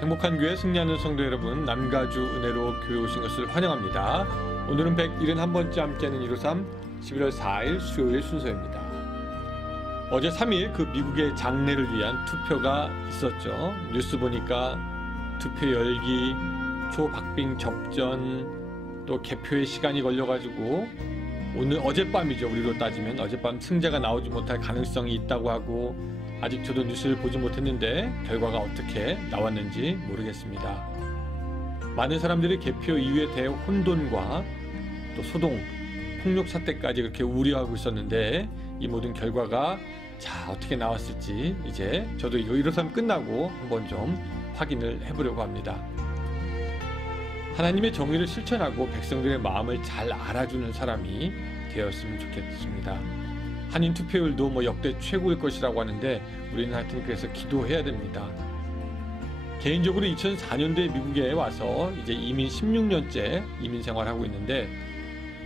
행복한 교회 승리하는 성도 여러분, 남가주 은혜로 교회 오신 것을 환영합니다. 오늘은 171번째 함께하는 153 11월 4일 수요일 순서입니다. 어제 3일 그 미국의 장례를 위한 투표가 있었죠. 뉴스 보니까 투표 열기, 초박빙 접전, 또 개표의 시간이 걸려가지고 어젯밤이죠. 우리로 따지면 어젯밤 승자가 나오지 못할 가능성이 있다고 하고, 아직 저도 뉴스를 보지 못했는데 결과가 어떻게 나왔는지 모르겠습니다. 많은 사람들이 개표 이후에 대해 혼돈과 또 소동, 폭력 사태까지 그렇게 우려하고 있었는데, 이 모든 결과가 어떻게 나왔을지 이제 저도 이거 153 끝나고 한번 좀 확인을 해보려고 합니다. 하나님의 정의를 실천하고 백성들의 마음을 잘 알아주는 사람이 되었으면 좋겠습니다. 한인 투표율도 역대 최고일 것이라고 하는데, 우리는 하여튼 그래서 기도해야 됩니다. 개인적으로 2004년도에 미국에 와서 이제 이민 16년째 이민 생활하고 있는데,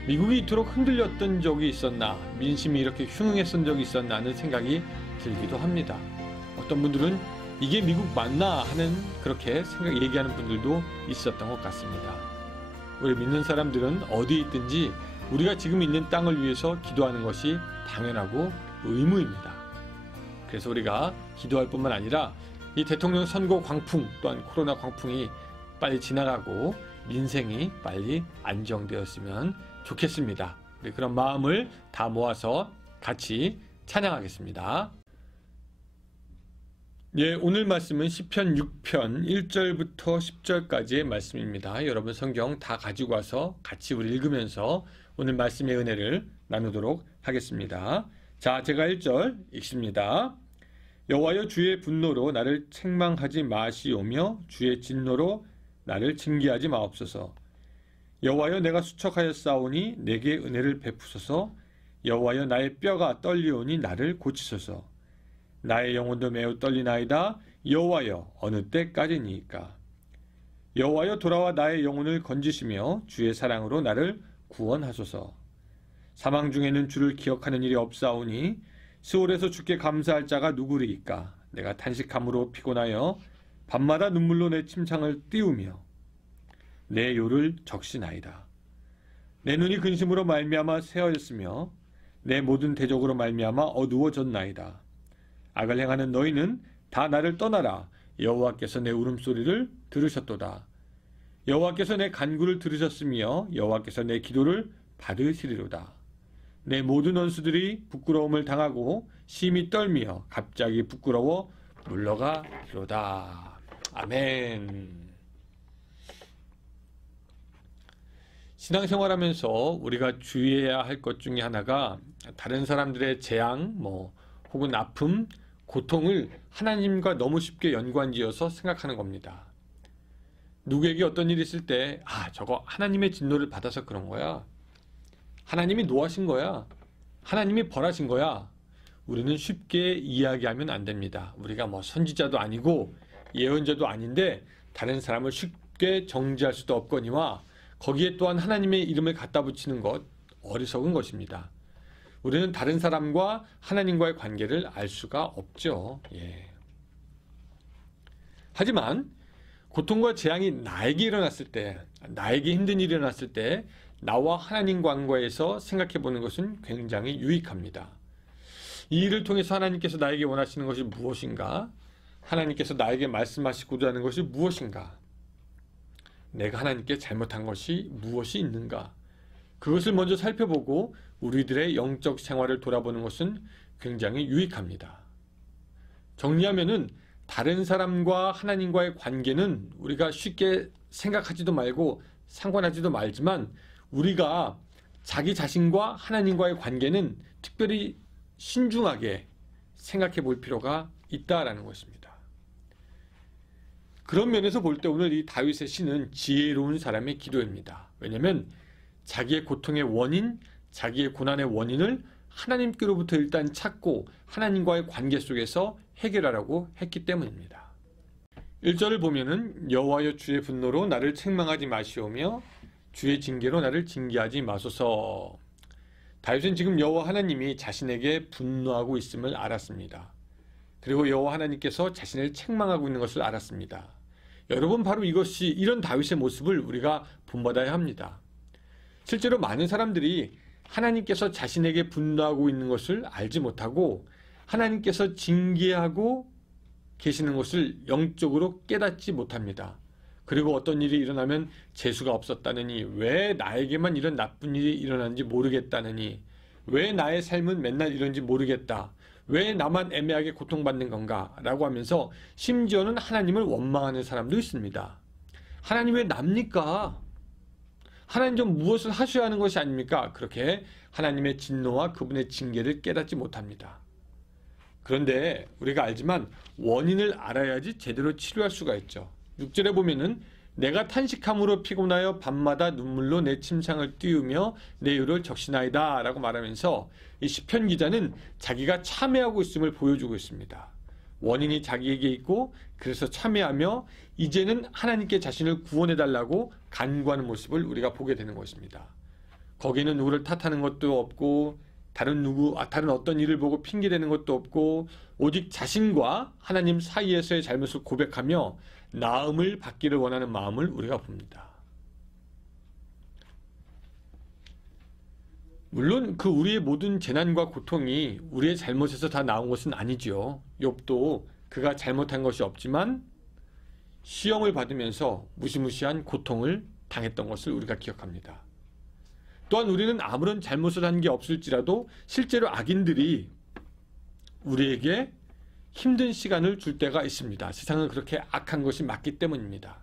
미국이 이토록 흔들렸던 적이 있었나, 민심이 이렇게 흉흉했던 적이 있었나 하는 생각이 들기도 합니다. 어떤 분들은 이게 미국 맞나 하는 그렇게 얘기하는 분들도 있었던 것 같습니다. 우리 믿는 사람들은 어디 있든지 우리가 지금 있는 땅을 위해서 기도하는 것이 당연하고 의무입니다. 그래서 우리가 기도할 뿐만 아니라 이 대통령 선거 광풍, 또한 코로나 광풍이 빨리 지나가고 민생이 빨리 안정되었으면 좋겠습니다. 우리 그런 마음을 다 모아서 같이 찬양하겠습니다. 오늘 말씀은 시편 6편 1절부터 10절까지의 말씀입니다. 여러분 성경 다 가지고 와서 같이 우리 읽으면서 오늘 말씀의 은혜를 나누도록 하겠습니다. 자, 제가 1절 읽습니다. 여호와여, 주의 분노로 나를 책망하지 마시오며 주의 진노로 나를 징계하지 마옵소서. 여호와여, 내가 수척하였사오니 내게 은혜를 베푸소서. 여호와여, 나의 뼈가 떨리오니 나를 고치소서. 나의 영혼도 매우 떨리나이다. 여호와여, 어느 때까지니까. 여호와여, 돌아와 나의 영혼을 건지시며 주의 사랑으로 나를 구원하소서. 사망 중에는 주를 기억하는 일이 없사오니 스올에서 주께 감사할 자가 누구리이까. 내가 탄식함으로 피곤하여 밤마다 눈물로 내 침상을 띄우며 내 요를 적시나이다. 내 눈이 근심으로 말미암아 새하였으며 내 모든 대적으로 말미암아 어두워졌나이다. 악을 행하는 너희는 다 나를 떠나라. 여호와께서 내 울음소리를 들으셨도다. 여호와께서 내 간구를 들으셨으며 여호와께서 내 기도를 받으시리로다. 내 모든 원수들이 부끄러움을 당하고 심히 떨며 갑자기 부끄러워 물러가리로다. 아멘. 신앙생활하면서 우리가 주의해야 할 것 중에 하나가, 다른 사람들의 재앙, 혹은 아픔, 고통을 하나님과 너무 쉽게 연관지어서 생각하는 겁니다. 누구에게 어떤 일이 있을 때, 저거 하나님의 진노를 받아서 그런 거야. 하나님이 노하신 거야. 하나님이 벌하신 거야. 우리는 쉽게 이야기하면 안 됩니다. 우리가 선지자도 아니고 예언자도 아닌데 다른 사람을 쉽게 정죄할 수도 없거니와, 거기에 또한 하나님의 이름을 갖다 붙이는 것, 어리석은 것입니다. 우리는 다른 사람과 하나님과의 관계를 알 수가 없죠. 하지만 고통과 재앙이 나에게 일어났을 때, 나에게 힘든 일이 일어났을 때 나와 하나님 관계에서 생각해 보는 것은 굉장히 유익합니다. 이 일을 통해서 하나님께서 나에게 원하시는 것이 무엇인가? 하나님께서 나에게 말씀하시고자 하는 것이 무엇인가? 내가 하나님께 잘못한 것이 무엇이 있는가? 그것을 먼저 살펴보고 우리들의 영적 생활을 돌아보는 것은 굉장히 유익합니다. 정리하면은, 다른 사람과 하나님과의 관계는 우리가 쉽게 생각하지도 말고 상관하지도 말지만, 우리가 자기 자신과 하나님과의 관계는 특별히 신중하게 생각해 볼 필요가 있다라는 것입니다. 그런 면에서 볼 때 오늘 이 다윗의 시는 지혜로운 사람의 기도입니다. 왜냐하면 자기의 고통의 원인, 자기의 고난의 원인을 하나님께로부터 일단 찾고 하나님과의 관계 속에서 해결하라고 했기 때문입니다. 1절을 보면은 여호와여, 주의 분노로 나를 책망하지 마시오며 주의 징계로 나를 징계하지 마소서. 다윗은 지금 여호와 하나님이 자신에게 분노하고 있음을 알았습니다. 그리고 여호와 하나님께서 자신을 책망하고 있는 것을 알았습니다. 여러분, 바로 이런 다윗의 모습을 우리가 본받아야 합니다. 실제로 많은 사람들이 하나님께서 자신에게 분노하고 있는 것을 알지 못하고 하나님께서 징계하고 계시는 것을 영적으로 깨닫지 못합니다. 그리고 어떤 일이 일어나면 재수가 없었다느니, 왜 나에게만 이런 나쁜 일이 일어나는지 모르겠다느니, 왜 나의 삶은 맨날 이런지 모르겠다, 왜 나만 애매하게 고통받는 건가 라고 하면서 심지어는 하나님을 원망하는 사람도 있습니다. 하나님 왜 납니까? 하나님 좀 무엇을 하셔야 하는 것이 아닙니까? 그렇게 하나님의 진노와 그분의 징계를 깨닫지 못합니다. 그런데 우리가 알지만 원인을 알아야지 제대로 치료할 수가 있죠. 6절에 보면은 내가 탄식함으로 피곤하여 밤마다 눈물로 내 침상을 띄우며 내 유를 적시나이다 라고 말하면서 이 시편 기자는 자기가 참회하고 있음을 보여주고 있습니다. 원인이 자기에게 있고 그래서 참회하며 이제는 하나님께 자신을 구원해달라고 간구하는 모습을 우리가 보게 되는 것입니다. 거기는 누구를 탓하는 것도 없고 다른 어떤 일을 보고 핑계대는 것도 없고 오직 자신과 하나님 사이에서의 잘못을 고백하며 나음을 받기를 원하는 마음을 우리가 봅니다. 물론 그 우리의 모든 재난과 고통이 우리의 잘못에서 다 나온 것은 아니지요. 욥도 그가 잘못한 것이 없지만 시험을 받으면서 무시무시한 고통을 당했던 것을 우리가 기억합니다. 또한 우리는 아무런 잘못을 한 게 없을지라도 실제로 악인들이 우리에게 힘든 시간을 줄 때가 있습니다. 세상은 그렇게 악한 것이 맞기 때문입니다.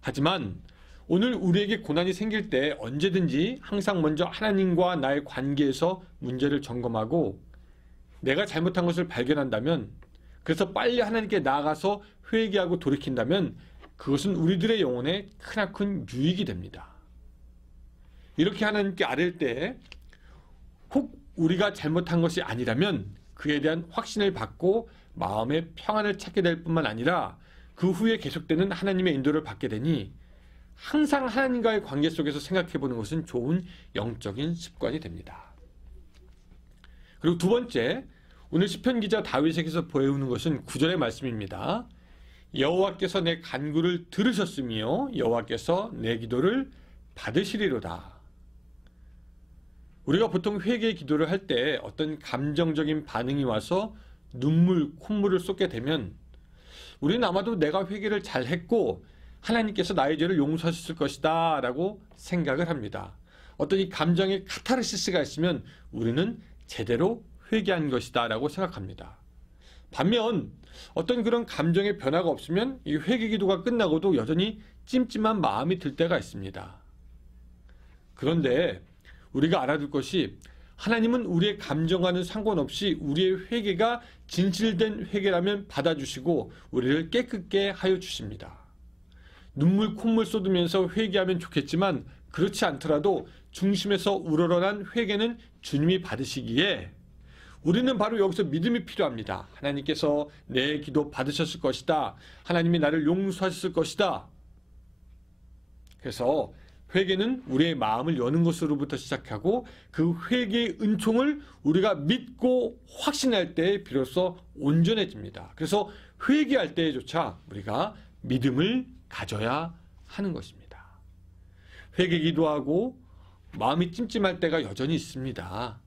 하지만 오늘 우리에게 고난이 생길 때 언제든지 항상 먼저 하나님과 나의 관계에서 문제를 점검하고 내가 잘못한 것을 발견한다면, 그래서 빨리 하나님께 나아가서 회개하고 돌이킨다면 그것은 우리들의 영혼에 크나큰 유익이 됩니다. 이렇게 하나님께 아뢰일 때 혹 우리가 잘못한 것이 아니라면 그에 대한 확신을 받고 마음의 평안을 찾게 될 뿐만 아니라 그 후에 계속되는 하나님의 인도를 받게 되니 항상 하나님과의 관계 속에서 생각해보는 것은 좋은 영적인 습관이 됩니다. 그리고 두 번째, 오늘 시편 기자 다윗에게서 보여오는 것은 9절의 말씀입니다. 여호와께서 내 간구를 들으셨으며 여호와께서 내 기도를 받으시리로다. 우리가 보통 회개의 기도를 할 때 어떤 감정적인 반응이 와서 콧물을 쏟게 되면 우리는 아마도 내가 회개를 잘했고 하나님께서 나의 죄를 용서하셨을 것이다 라고 생각을 합니다. 어떤 이 감정의 카타르시스가 있으면 우리는 제대로 회개한 것이다 라고 생각합니다. 반면 어떤 그런 감정의 변화가 없으면 이 회개 기도가 끝나고도 여전히 찜찜한 마음이 들 때가 있습니다. 그런데 우리가 알아둘 것이, 하나님은 우리의 감정과는 상관없이 우리의 회개가 진실된 회개라면 받아주시고 우리를 깨끗게 하여 주십니다. 콧물 쏟으면서 회개하면 좋겠지만 그렇지 않더라도 중심에서 우러러난 회개는 주님이 받으시기에 우리는 바로 여기서 믿음이 필요합니다. 하나님께서 내 기도 받으셨을 것이다. 하나님이 나를 용서하셨을 것이다. 그래서 회개는 우리의 마음을 여는 것으로부터 시작하고 그 회개의 은총을 우리가 믿고 확신할 때에 비로소 온전해집니다. 그래서 회개할 때에조차 우리가 믿음을 가져야 하는 것입니다. 회개 기도하고 마음이 찜찜할 때가 여전히 있습니다.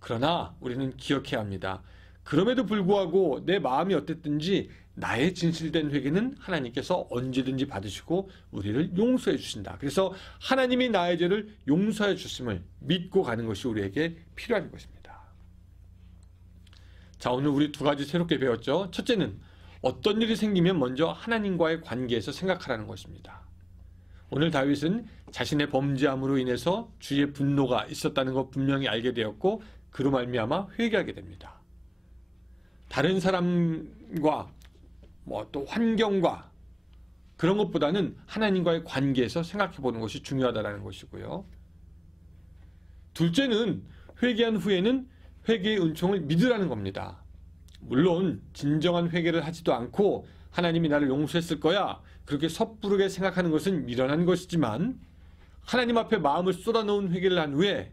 그러나 우리는 기억해야 합니다. 그럼에도 불구하고 내 마음이 어땠든지 나의 진실된 회개는 하나님께서 언제든지 받으시고 우리를 용서해 주신다. 그래서 하나님이 나의 죄를 용서해 주심을 믿고 가는 것이 우리에게 필요한 것입니다. 자, 오늘 우리 두 가지 새롭게 배웠죠. 첫째는 어떤 일이 생기면 먼저 하나님과의 관계에서 생각하라는 것입니다. 오늘 다윗은 자신의 범죄함으로 인해서 주의 분노가 있었다는 것 분명히 알게 되었고 그로 말미암아 회개하게 됩니다. 다른 사람과 또 환경과 그런 것보다는 하나님과의 관계에서 생각해 보는 것이 중요하다는 것이고요. 둘째는 회개한 후에는 회개의 은총을 믿으라는 겁니다. 물론 진정한 회개를 하지도 않고 하나님이 나를 용서했을 거야 그렇게 섣부르게 생각하는 것은 미련한 것이지만 하나님 앞에 마음을 쏟아놓은 회개를 한 후에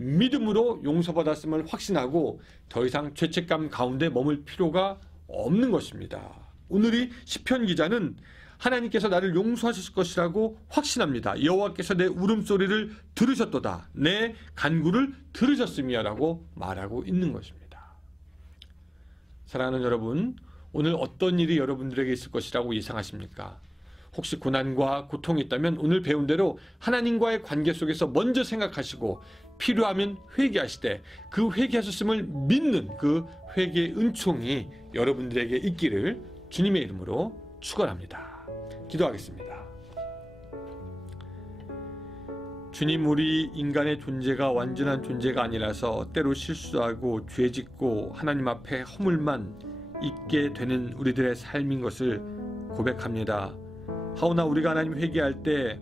믿음으로 용서받았음을 확신하고 더 이상 죄책감 가운데 머물 필요가 없는 것입니다. 오늘 이 시편 기자는 하나님께서 나를 용서하실 것이라고 확신합니다. 여호와께서 내 울음소리를 들으셨도다. 내 간구를 들으셨음이야 라고 말하고 있는 것입니다. 사랑하는 여러분, 오늘 어떤 일이 여러분들에게 있을 것이라고 예상하십니까? 혹시 고난과 고통이 있다면 오늘 배운 대로 하나님과의 관계 속에서 먼저 생각하시고 필요하면 회개하시되 그 회개하셨음을 믿는 그 회개의 은총이 여러분들에게 있기를 주님의 이름으로 축원합니다. 기도하겠습니다. 주님, 우리 인간의 존재가 완전한 존재가 아니라서 때로 실수하고 죄짓고 하나님 앞에 허물만 있게 되는 우리들의 삶인 것을 고백합니다. 하오나 우리가 하나님 회개할 때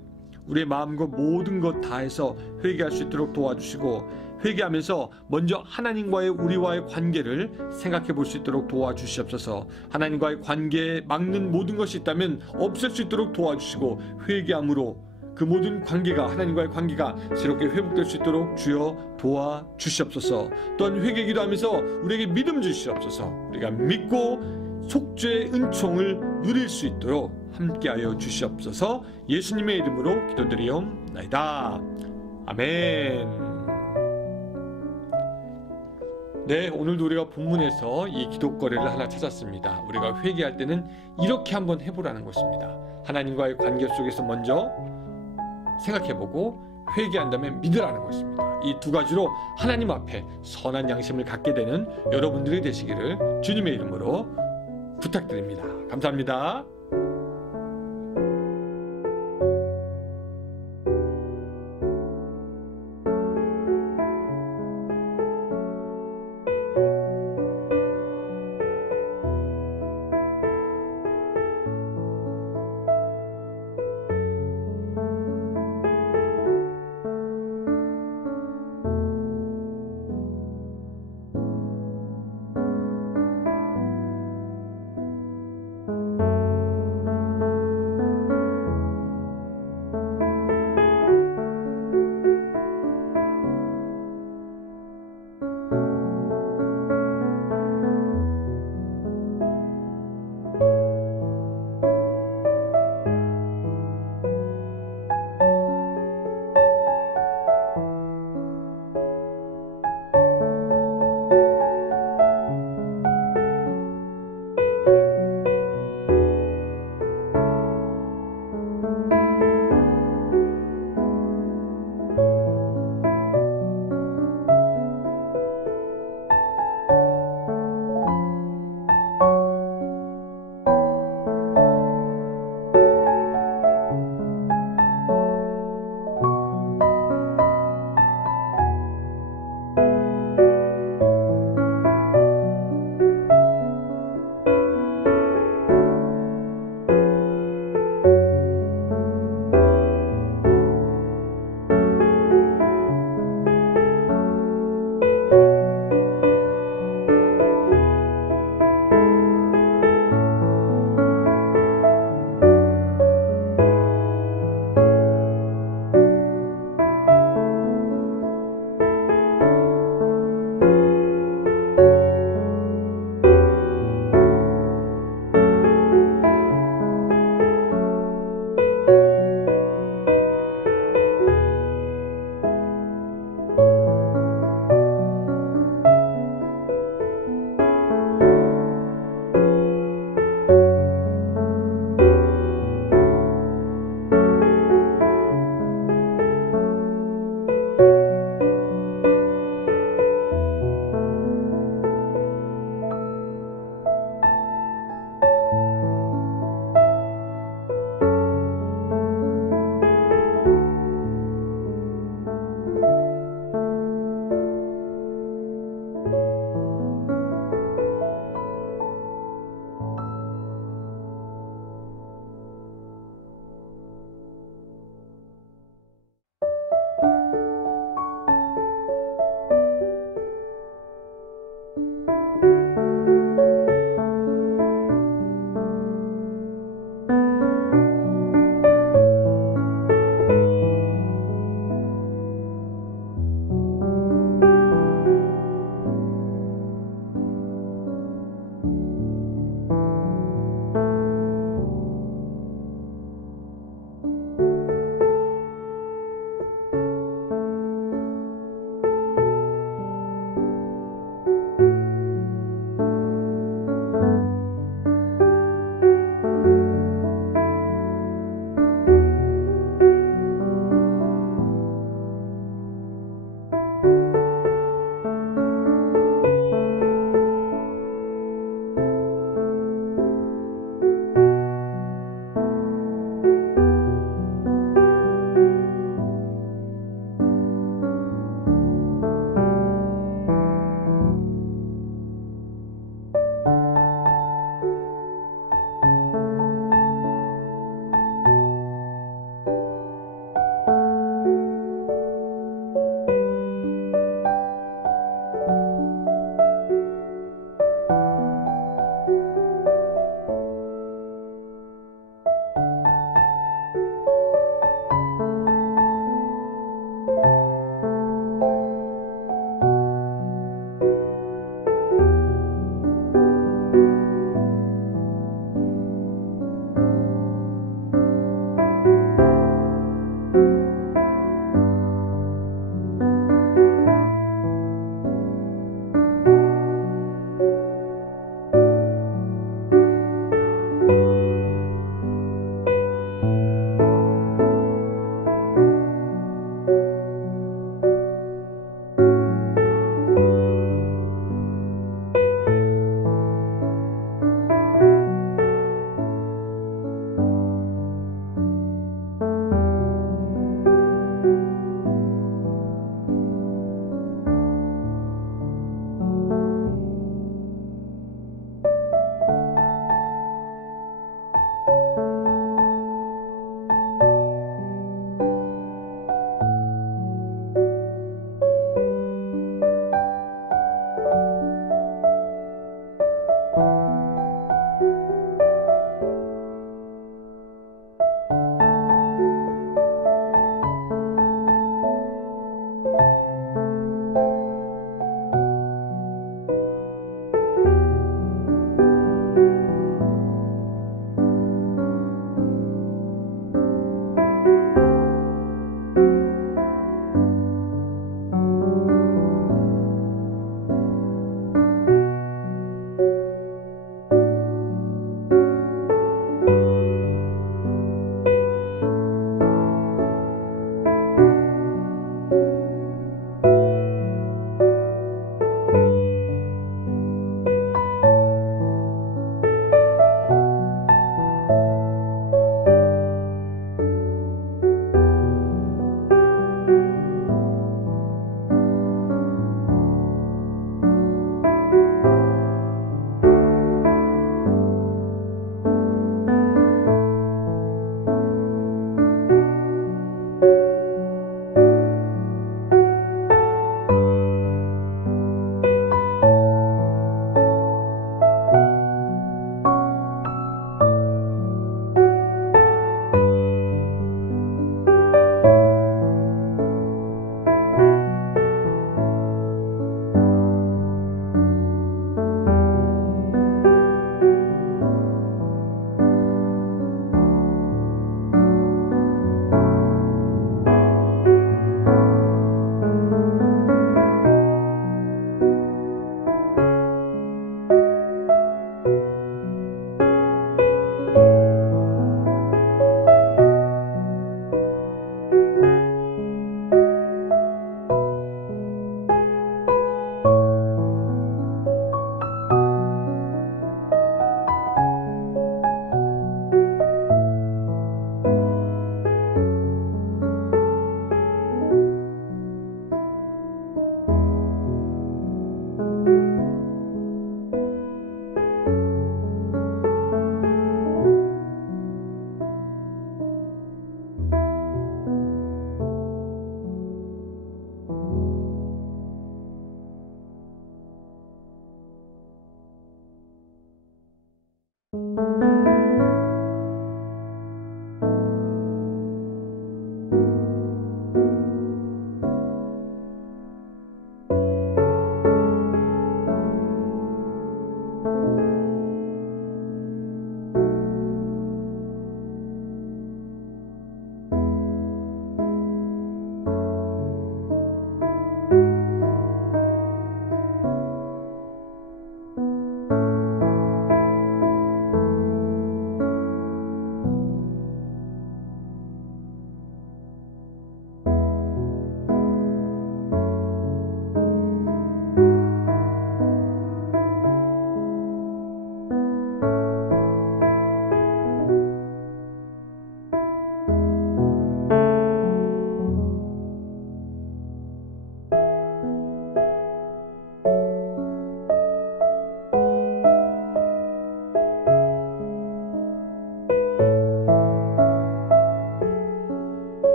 우리의 마음과 모든 것 다해서 회개할 수 있도록 도와주시고 회개하면서 먼저 하나님과의 우리와의 관계를 생각해 볼 수 있도록 도와주시옵소서. 하나님과의 관계에 막는 모든 것이 있다면 없앨 수 있도록 도와주시고 회개함으로 그 모든 관계가 하나님과의 관계가 새롭게 회복될 수 있도록 주여 도와주시옵소서. 또한 회개 기도하면서 우리에게 믿음 주시옵소서. 우리가 믿고 속죄의 은총을 누릴 수 있도록 함께하여 주시옵소서. 예수님의 이름으로 기도드리옵나이다. 아멘. 네, 오늘도 우리가 본문에서 이 기도거리를 하나 찾았습니다. 우리가 회개할 때는 이렇게 한번 해보라는 것입니다. 하나님과의 관계 속에서 먼저 생각해보고 회개한 다음에 믿으라는 것입니다. 이 두 가지로 하나님 앞에 선한 양심을 갖게 되는 여러분들이 되시기를 주님의 이름으로 부탁드립니다. 감사합니다.